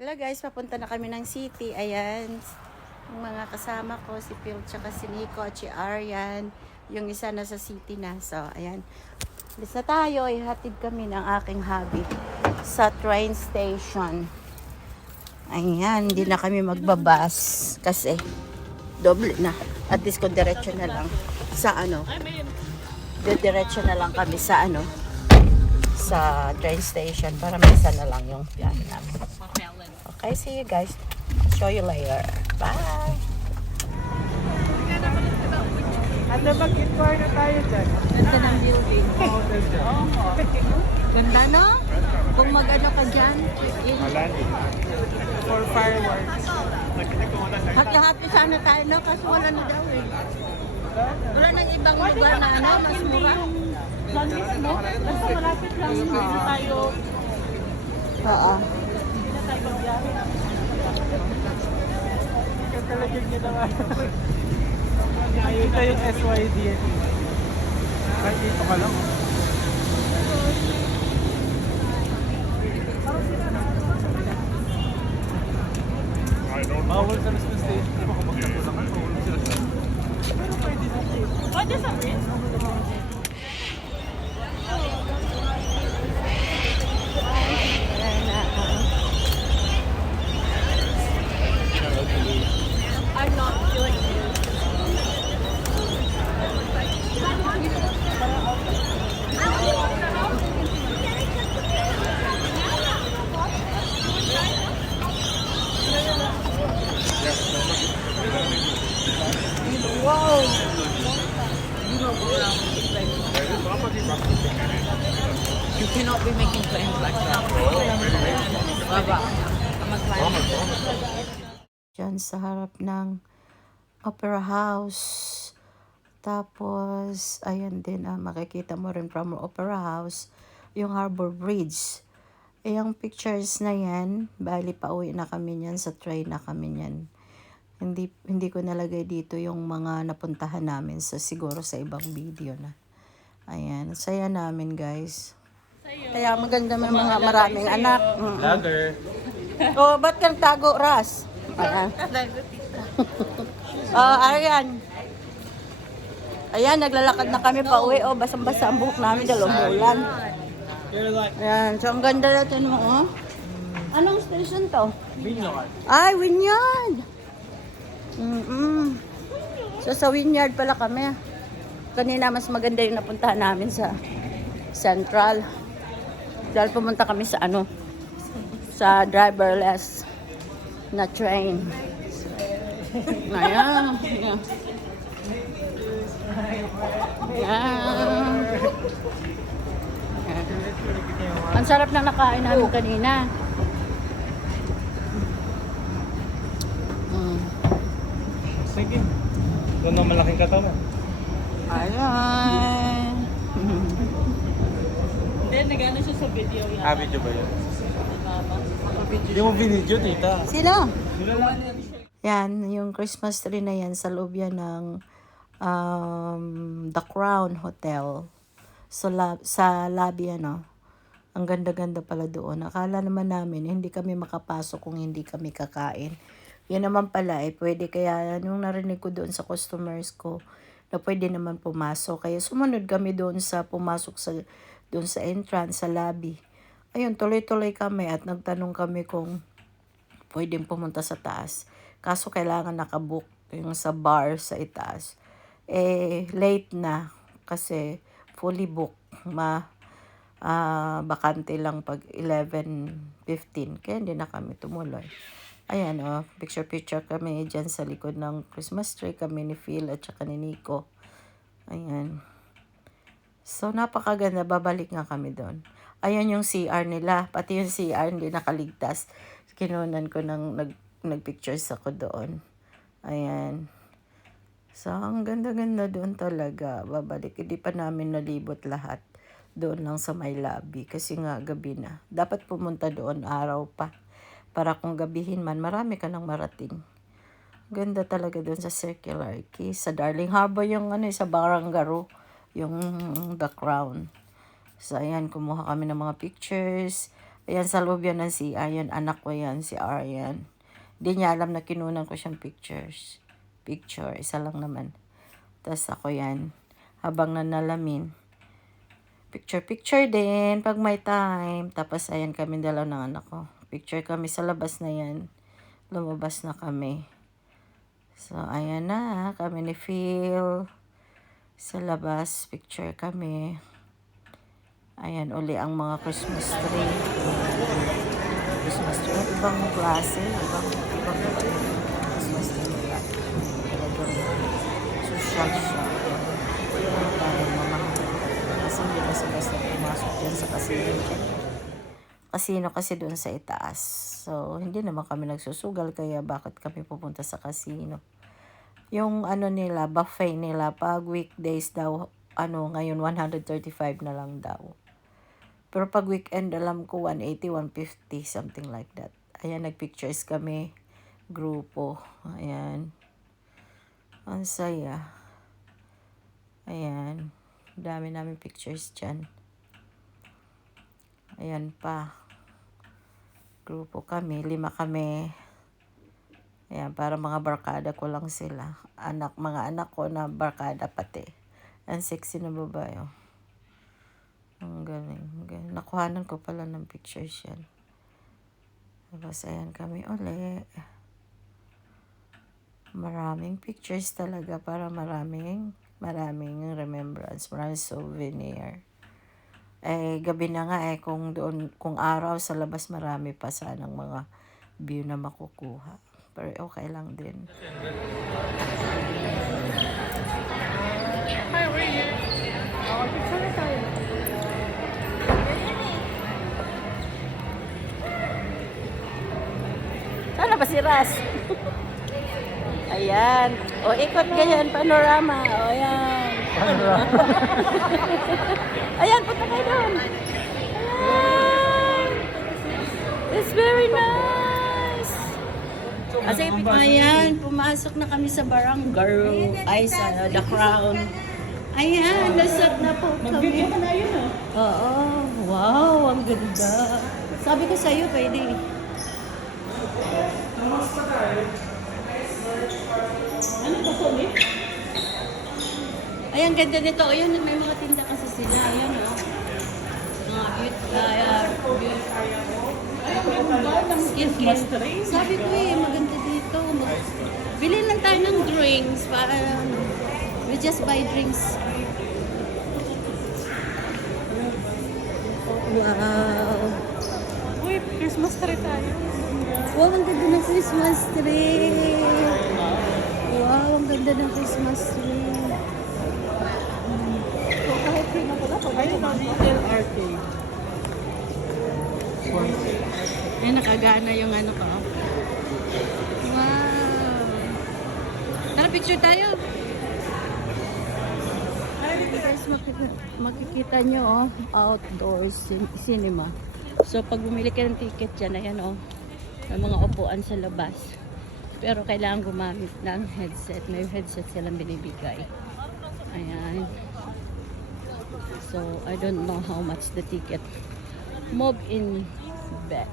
Hello guys, papunta na kami ng city. Ayan, yung mga kasama ko, si Phil, tsaka si Nico, at si Arian. Yung isa na sa city na. So, ayan. Alis na tayo. Ihatid kami ng aking hubby sa train station. Ayan, hindi na kami magbabas kasi doble na. At least kung diretso na lang sa diretso na lang kami sa sa train station para minsan na lang yung biyahe namin. Okay, see you guys. Show you later. Bye! Ano mag-inquire na tayo dyan? Ganda ng building. Ganda, no? Kung mag-ano ka dyan, check-in. For fireworks. Happy-happy sana tayo, no? Kasi wala na daw eh. Wala nang ibang lugar na mas mura. Lang mismo. Basta malapit lang. Hindi na tayo. Oo. Hindi na tayo magbiyahe. Kaya talagang ginawa. Nakikita yung SYD. Kahit dito ka lang. Bawal sa mismo stage. Di ba kung magkatulang ka? Bawal sila sa... Pero pwede na tayo. Pwede sa akin? I'm not feeling it. Wow! You cannot be making plans like that. Baba. Diyan sa harap ng Opera House. Tapos, ayan din, makikita mo rin from Opera House, yung Harbor Bridge. Yung pictures na yan, bali pauwi na kami niyan, sa train na kami niyan. Hindi ko nalagay dito yung mga napuntahan namin siguro sa ibang video na. Ayan, saya namin guys. Kaya maganda may mga maraming anak. Vlogger. Oh, ba't kang tago, Ras? Ayan. Arian. Ayan, naglalakad na kami pa uwi. Oh, basang-basa ang buhok namin dahil umulan. Ayan, so ang ganda natin mo, oh. Anong station to? Vineyard. Ay, Wynyard. So, sa Wynyard pala kami. Kanina, mas maganda yung napuntahan namin sa Central. Dahil pumunta kami sa sa driverless na train. Ayan. Ayan. Ayan. Ang sarap na nakain namin kanina. Sige. Doon na malaking katawan. Ayan. Hindi, nag-ano siya sa video yan. Video ba yun? Hindi mo binidyo, tita. Sino? Yan, yung Christmas tree na yan, sa loob yan ng The Crown Hotel. So, sa lobby, ang ganda-ganda pala doon. Akala naman namin, hindi kami makapasok kung hindi kami kakain. Yan naman pala, pwede. Kaya, yung narinig ko doon sa customers ko, na pwede naman pumasok. Kaya sumunod kami doon sa pumasok doon sa entrance, sa lobby. Ayun, tuloy-tuloy kami at nagtanong kami kung pwedeng pumunta sa taas. Kaso kailangan nakabook yung sa bar sa itaas. Late na kasi fully book. Bakante lang pag 11:15. Kaya hindi na kami tumuloy. Ayan, picture-picture kami dyan sa likod ng Christmas tree. Kami ni Phil at saka ni Nico. Ayan. So, napakaganda. Babalik nga kami doon. Ayan yung CR nila. Pati yung CR hindi nakaligtas. Kinunan ko nagpictures ako doon. Ayan. So, ang ganda-ganda doon talaga. Babalik. Hindi pa namin nalibot lahat. Doon lang sa may lobby. Kasi nga, gabi na. Dapat pumunta doon araw pa. Para kung gabihin man, marami ka nang marating. Ganda talaga doon sa Circular Quay. Sa Darling Harbor yung sa Barangaroo. Yung The Crown. So, ayan, kumuha kami ng mga pictures. Ayan, sa loob yan ng CR. Yan, anak ko yan, si Aryan. Hindi niya alam na kinunan ko siyang picture. Isa lang naman. Tapos ako yan. Habang nanalamin. Picture din. Pag may time. Tapos ayan kami dalaw ng anak ko. Picture kami sa labas na yan. Lumabas na kami. So, ayan na. Kami ni Phil. Sa labas. Picture kami. Ayan, uli ang mga Christmas tree. Christmas tree. Ibang klase. Ibang Christmas tree nila. Talagang social siya. Parang mamahal. Kasi hindi basta-basta pumasok dyan sa casino dyan. Casino kasi doon sa itaas. So, hindi naman kami nagsusugal. Kaya bakit kami pupunta sa casino? Yung nila, buffet nila, pag weekdays daw, ngayon 135 na lang daw. Pero pag weekend, alam ko 180, 150, something like that. Ayan, nagpictures kami. Grupo. Ayan. Ang saya. Ayan. Dami namin pictures dyan. Ayan pa. Grupo kami. 5 kami. Ayan, para mga barkada ko lang sila. Mga anak ko na barkada pati. Ang sexy na babae. Oh. Ang galing. Nakuhanan ko pala ng pictures yan. Tapos ayan kami uli. Maraming pictures talaga para maraming remembrance. Maraming souvenir. Gabi na nga kung araw sa labas marami pa sanang mga view na makukuha. Pero okay lang din. Hi, we're here. Picture na tayo. Sana ba si Ras? Ayan. O, ikot ganyan, panorama. O, ayan. Ayan, punta kayo doon. Ayan. It's very nice. Kasi ayan, pumasok na kami sa Barangay. Ay, sa The Crown. Ayan, nasad na po kami. Mag-video ka na yun, oh. Oo. Wow, ang ganda. Sabi ko sa'yo, pwede. Ano ba po, eh? Ayan, ganda nito. Ayan, may mga tinda kasi sila. Ayan, oh. Mga Christmas tree. Sabi ko maganda dito. Bili lang tayo ng drinks para we just buy drinks. Wow. Uy, Christmas tree tayo. Wow, ang ganda ng Christmas tree. Wow, ang ganda ng Christmas tree. So, kahit free na pala. Ayun na, Little Arcade. Ayan, nakagana yung ano ko. Wow. Tara, picture tayo. Guys, makikita nyo, outdoor cinema. So, pag bumili ka ng ticket dyan, ayan, may mga upuan sa labas. Pero kailangan gumamit ng headset. May headset silang binibigay. Ayan. So, I don't know how much the ticket. Move in bed.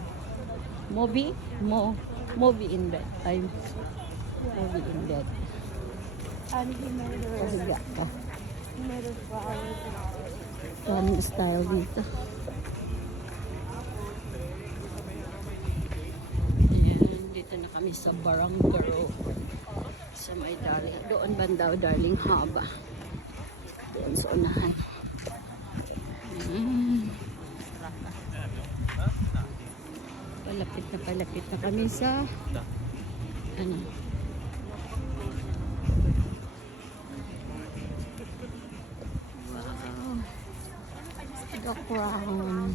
Movie in bed. Movie in bed. Pahiga ka. One style dito. Ayan, dito na kami sa Barangay. Sa may doon bandaw, Darling Haba. Doon sa unahan. Palapit na kami sa wow, The Crown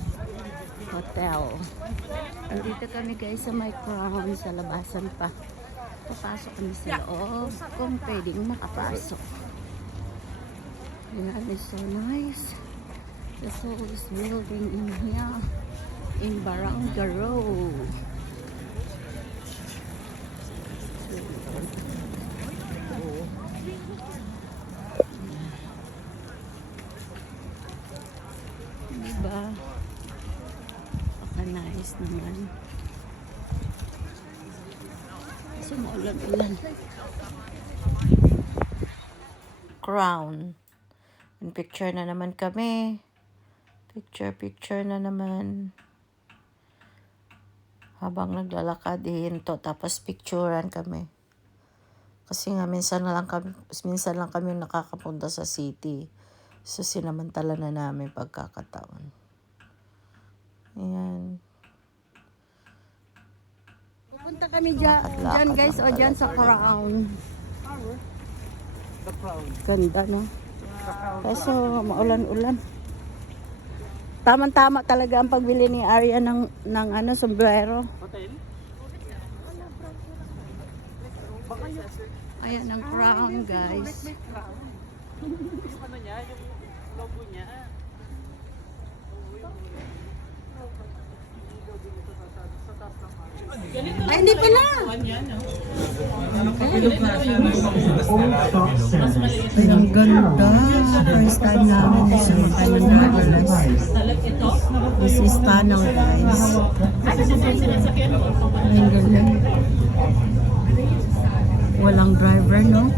Hotel. Andito kami guys sa may Crown, sa labasan pa. Papasok kami sa loob kung pwedeng makapasok. Yan is so nice. The soul is building in here in Barangay Road. Diba? Nice. Kaso maulan-ulan. Crown. And picture na naman kami. Picture na naman. Habang naglalakad, hinto. Tapos picturean kami. Kasi nga, minsan lang kami nakakapunta sa city. So, sinamantala na namin pagkakataon. Ayan. Punta kami dyan guys, o dyan sa Crown. The Crown. Ganda, no? Kaso maulan-ulan. Tama-tama talaga ang pagbili ni Arya ng sombrero. Hotel? Ayan ang Crown, guys. Yung ano niya, yung logo niya. Ay, hindi pala. Ang ganda. First time namin na sumunta ng Netherlands. This is tunnel, guys. Ang galing. Walang driver, no?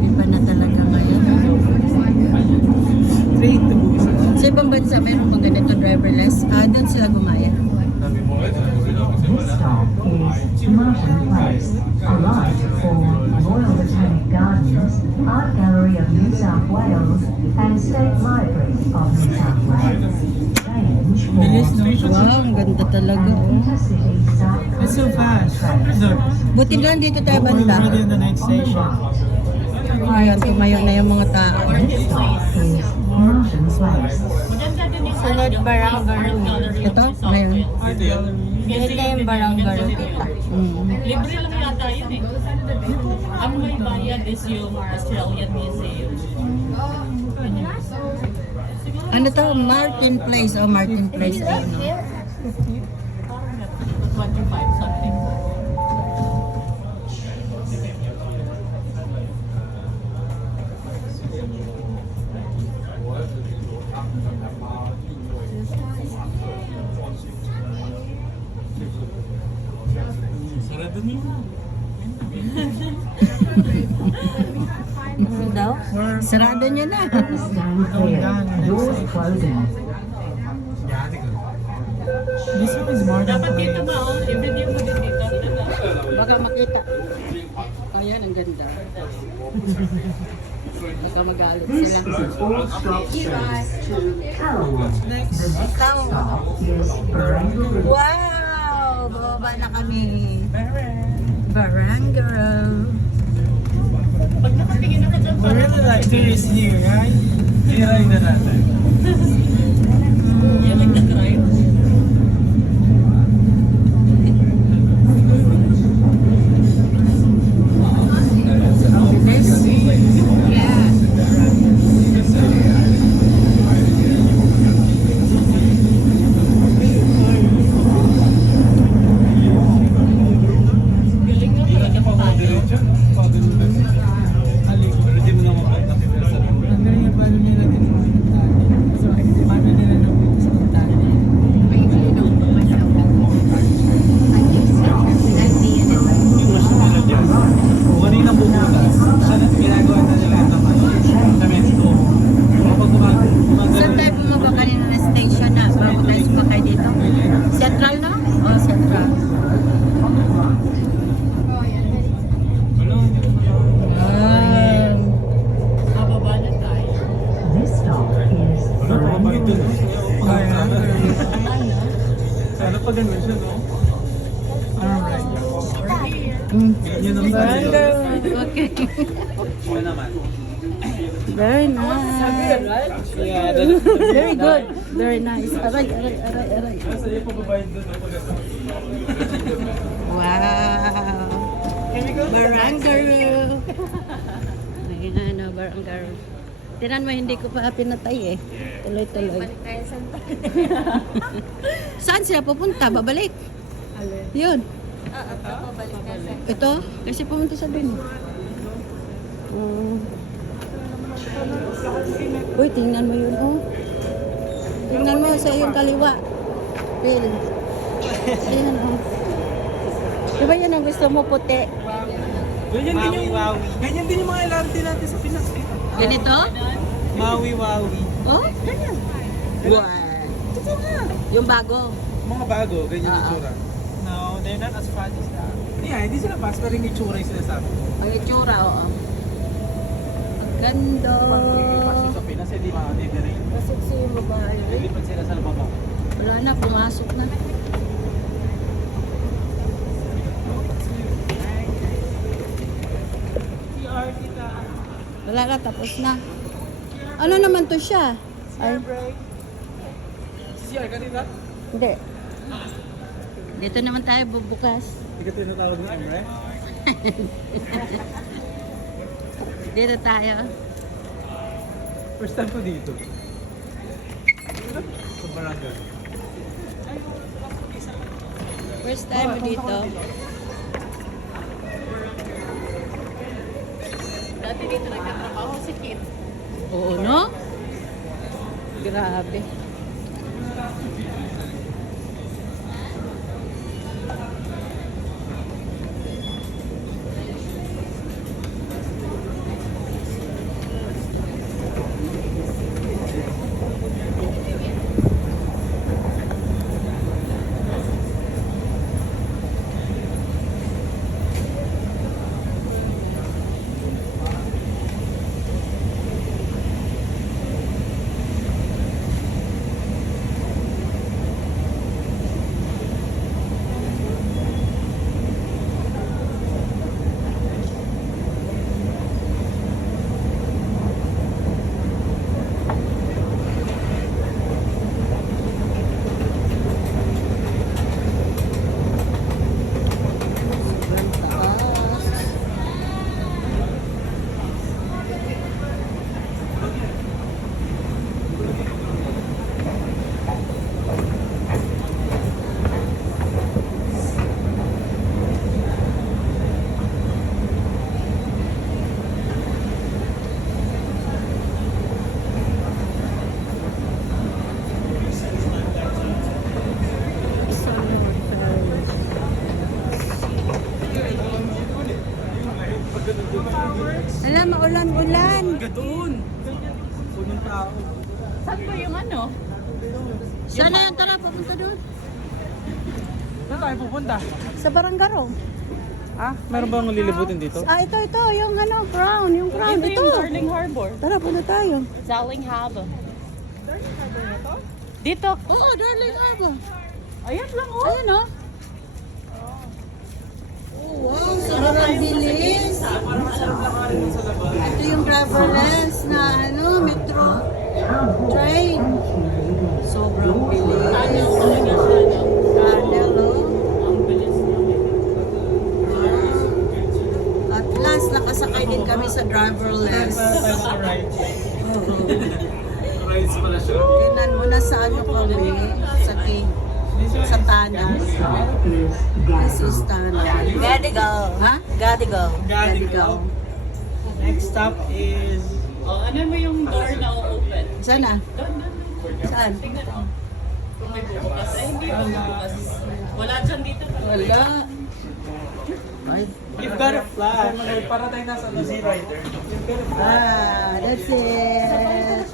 Iba na talaga ngayon. Sa ibang bansa, meron pang ganito driverless. Doon sila gumaya. This stop is Martin Place, a lot for Royal Botanic Gardens, Art Gallery of New South Wales, and State Library of New South Wales. Change for Wow, ang ganda talaga. Oh. Intercity South It's so fast. Buti lang dito tayo banda. Already in the night station. Ayan, tumayo na yung mga tao. This stop is Martin Place. Sunod barangay. Ito? Ngayon. Ganito yung barangay kita. Libre lang yata yun eh. Ang may bayad is yung Australian Museum. Ano to? Martin Place. Oh, Martin Place. Ayun, no? 25 something. Sarado niyo. Daw? Sarado nyo na. Stand clear. Doors closing. This one is more than Dapat dito ba? Oh, i-video mo din dito. Baka makita. Ayan, ang ganda. Baka magalit sila. All stops service to Carroll. The next stop is Barangaroo. Wow! Bababa na kami. Barangaroo. Pag nakatingin ako dyan, I really like this here, right? Iray na natin. you like the drive? Galing nga talaga pa tayo. Pwede mo naman makapagpapasa. Ang galing yung paano nila tinutulungan. So, paano nila napunta sa Ontario? Kanina bubukas, sana ginagawa na nila ito sa Mexico. Kapag Saan tayo bumaba kanina na station na? Bago tayo sumakay dito? Central na? Oh, Central. Bababa na tayo. This stop is Barangaroo. Sana pa ganun siya, no? Alright. Yun ang Barangaroo. Okay. Siya naman. Very nice. Yeah, that's Very good. Very nice. Aray. Kasi yung pababayad doon. Wow. Barangaroo. Ayan, Barangaroo. Tinan mo, hindi ko pa pinatay eh. Tuloy-tuloy. Saan sila pupunta? Babalik? Yun. Ito? Kasi pumunta sa bin. Uy, tingnan mo yun, oh. Tingnan mo sa iyong kaliwa. Bill. Ayan, oh. Diba yan ang gusto mo, puti? Ganyan din yung mga LRT natin sa Pinas. Ganito? Maui Wawi. Oh, ganyan. Wow. Ito nga. Yung bago. Mga bago, ganyan yung Ah, ah. itsura. No, they're not as fast as that. Yeah, hindi sila fast, pero yung itsura yung sinasabi. Ang itsura, oo. Ang ganda. Pag magiging fast yung sa Pinas, hindi makakadidiri. Masiksi yung babae. Hindi pa sila sa lababa. Wala na, pumasok na. Wala na, tapos na. Ano naman to siya? Ay, CR, kanina? hindi. Dito naman tayo bubukas. Hindi ka tinatawag ni Emre? Dito tayo. First time ko dito. Sa barangay. First time mo dito. Dati dito nagtatrabaho si Kit. Oo, no? Grabe. Sobrang taas. Alam, maulan-ulan. Gatoon! Punong tao. Saan ba yung ano? Sana yan, tara, papunta doon. Saan tayo pupunta? Sa Barangaro. Ah, meron bang lilibutin dito? Ah, ito, yung ano, crown, yung crown. Ito Ito. yung Darling Harbor. Tara, punta tayo. Darling Harbor. Dito. Oo, Darling Harbor. Ayan lang oh. Ayun, oh. Oh, wow, sobrang bilis. Ito yung driverless na ano, metro train. Sobrang bilis. Tunnel talaga siya. No? Tunnel, oh. Ang bilis niya. At last, nakasakay din kami sa driverless. Rides pala siya. Tingnan mo na sa ano kami, sa Tanas. This is Tanas. Gadigo. Ha? Gadigo. Gadigaw. Next stop is... Oh, ano mo yung door na open? Saan na? Doon. Saan? Tingnan mo. Kung may bubukas. Ay, hindi pa bubukas. Wala dyan dito. Wala. Ay. You've got a flash. Para tayo nasa Lucy Rider. Ah, that's it.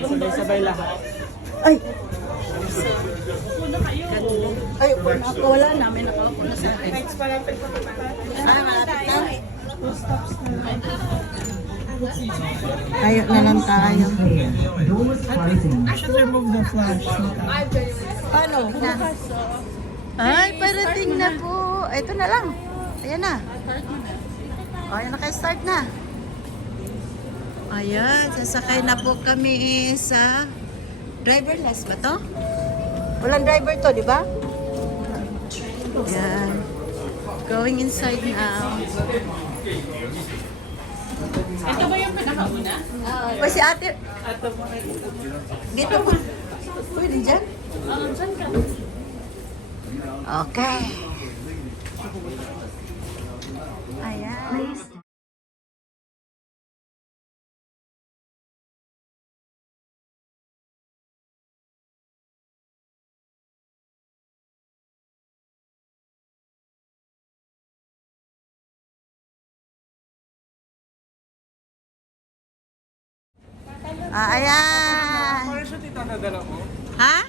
Sabay-sabay lahat. Ay! Una kayo. Ay, ako wala namin nakaupo na sa akin. Ay, malapit na. Tayo na lang tayo. Doors closing. I should remove the flash. Paano? Na. Ay, parating na po. Ito na lang. Ayan na. O, ayan na kayo, start na. Ayan, sasakay na po kami sa driverless ba to? Walang driver to, di ba? Ayan. Going inside now. Ito ba yung pinakauna? O, si ate. Dito mo. Pwede dyan? Dyan ka. Okay. Ayan. Please Ayan. Parang siya titadadala mo. Ha?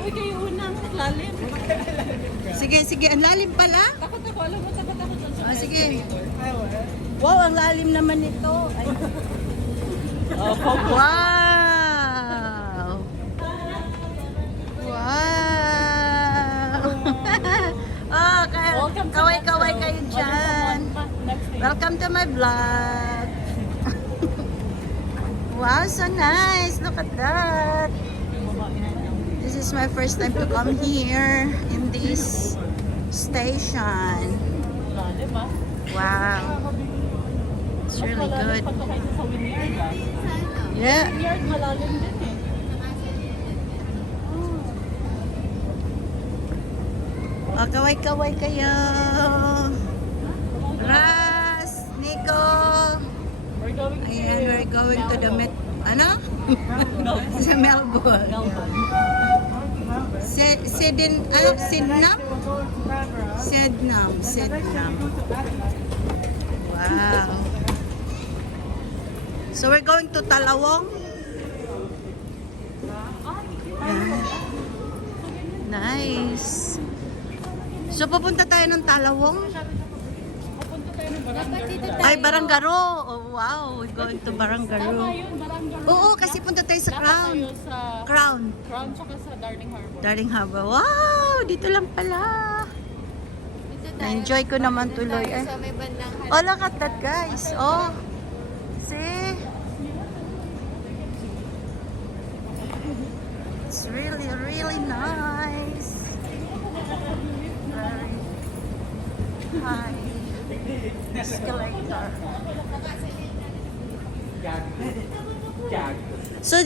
Uy, kayo unang lalim. Sige, sige. Ang lalim pala. Takot ako, alam mo, takot ako dyan sa Sige. Ay, wala. Wow, ang lalim naman nito. Ay. Wow! Wow! Oh, kaway-kaway kayo dyan. Welcome to my vlog. Wow, so nice. Look at that. This is my first time to come here in this station. Lalim ah. Wow. It's really good. Pag kayo sa Wynyard ah. Yeah. Wynyard malalim din eh. Oh, kaway-kaway kayo. Ras, Nico. We're going to Ayan, we're going to the ano? Sa Melbourne. Sidnam? Sidnam. Wow. So we're going to Talawong. Ayan. Nice. So pupunta tayo ng Talawong. Ay, Barangaro. Oh, wow. We're going to Barangaro. Ayun, Barangay. Oo, kasi punta tayo sa Crown. Tayo sa Crown. Crown tsaka sa Darling Harbor. Darling Harbor. Wow! Dito lang pala. Na-enjoy ko naman tuloy. Eh. Oh, look at that, guys. Oh. See? It's really, really nice. Very high escalator. So,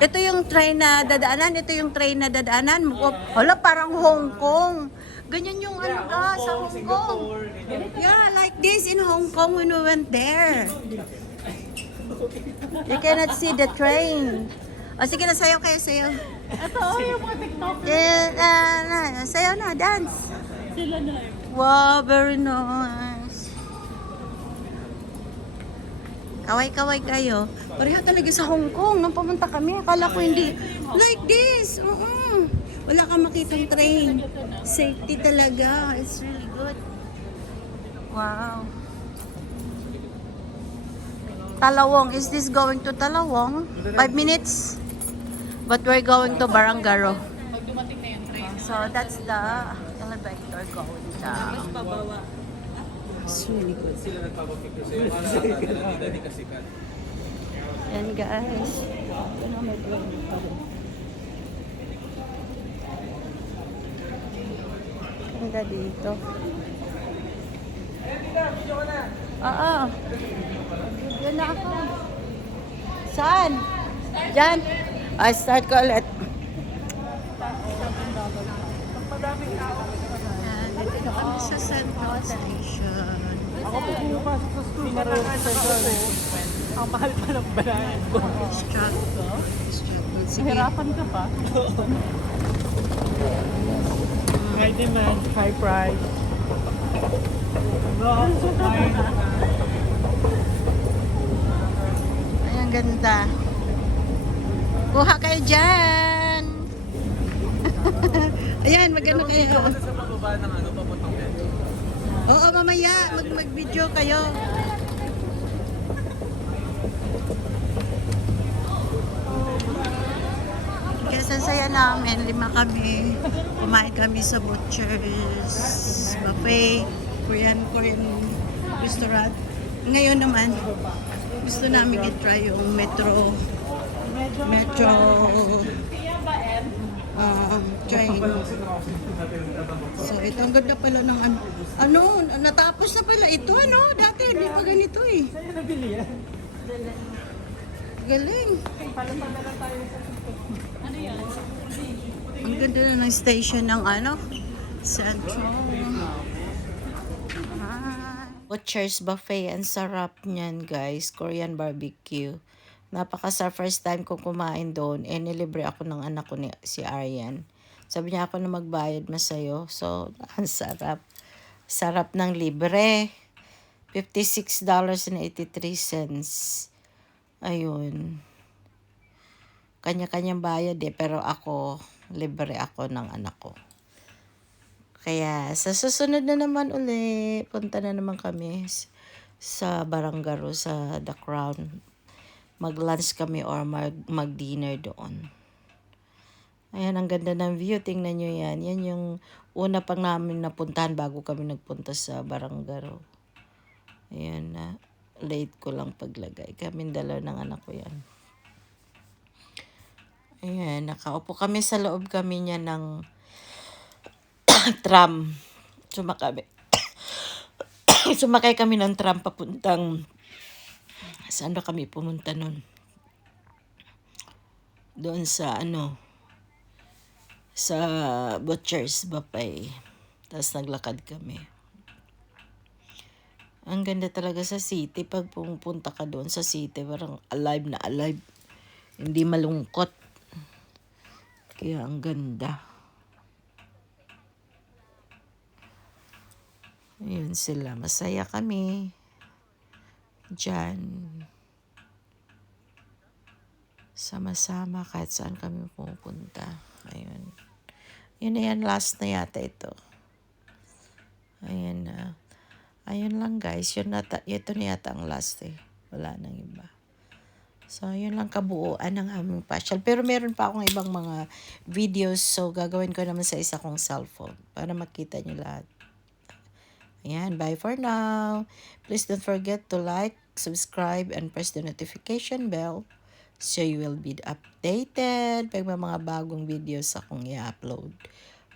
ito yung train na dadaanan. Ito yung train na dadaanan. Hala, parang Hong Kong. Ganyan yung ano sa Hong Kong. Yeah, like this in Hong Kong when we went there. You cannot see the train. O sige na, sayo kayo, sayo. Ito, yung mga TikTok. Sayo na, dance. Sila na. Wow, very nice. Kaway-kaway kayo. Pareho talaga sa Hong Kong. Nung pumunta kami, akala ko hindi. Like this. Wala kang makitang train. Safety talaga. It's really good. Wow. Talawong. Is this going to Talawong? 5 minutes? But we're going to Barangaro. Pag dumating na yung train. So that's the elevator going down. Pabawa. It's really good. Sila nagpapapicture sa'yo. Para ata nila dito di kasikat. And guys, ito na may vlog pa rin. Ganda dito. Oo. Video na ako. Saan? Diyan. I start ko ulit. And dito na kami sa Central Station. Ako po pumapasok sa school. Ang mahal pa ng banayan ko. Struggle. Sige. Hirapan ka pa. High demand, high price. Ay, ang ganda. Kuha kayo dyan. Ayan, magano kayo. Sa pababa ng ano, papuntang metro. Oo, mamaya. Mag-video kayo. Kasi ang saya namin, 5 kami. Kumain kami sa Butcher's Buffet, Korean restaurant. Ngayon naman, gusto namin i-try yung metro train. So, ito ang ganda pala ng natapos na pala ito, dati hindi pa ganito eh. Sa'yo nabili yan? Galing. Ang ganda na ng station ng Central. Butcher's Buffet. Ang sarap niyan, guys. Korean barbecue. Napakasarap. First time kong kumain doon. Nilibre ako ng anak ko si Aryan. Sabi niya ako na magbayad masayo. So, ang sarap. Sarap ng libre. $56.83. Ayun. kanya-kanyang bayad pero ako, libre ako ng anak ko. Kaya sa susunod na naman uli, punta na naman kami sa Baranggaro, sa The Crown. Mag-lunch kami or mag-dinner doon. Ayan, ang ganda ng view. Tingnan nyo yan. Yan yung una pang namin napuntahan bago kami nagpunta sa Baranggaro. Ayan na. Late ko lang paglagay. Kaming dalawa ng anak ko yan. Ayan, nakaupo kami sa loob kami niya ng tram. Sumakay kami ng tram papuntang, saan ba kami pumunta nun? Doon sa sa Butcher's Buffet. Tapos naglakad kami. Ang ganda talaga sa city. Pag pumunta ka doon sa city, parang alive na alive. Hindi malungkot. Kaya ang ganda. Ayun sila. Masaya kami. Diyan. Sama-sama kahit saan kami pupunta. Ayun. Yun na yan. Last na yata ito. Ayun na. Ayun lang guys. Ito na yata ang last eh. Wala nang iba. So, yun lang kabuuan ng aming pasyal. Pero meron pa akong ibang mga videos. So, gagawin ko naman sa isa kong cellphone. Para makita nyo lahat. Ayan, bye for now. Please don't forget to like, subscribe, and press the notification bell so you will be updated pag may mga bagong videos akong i-upload.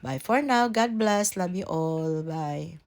Bye for now. God bless. Love you all. Bye.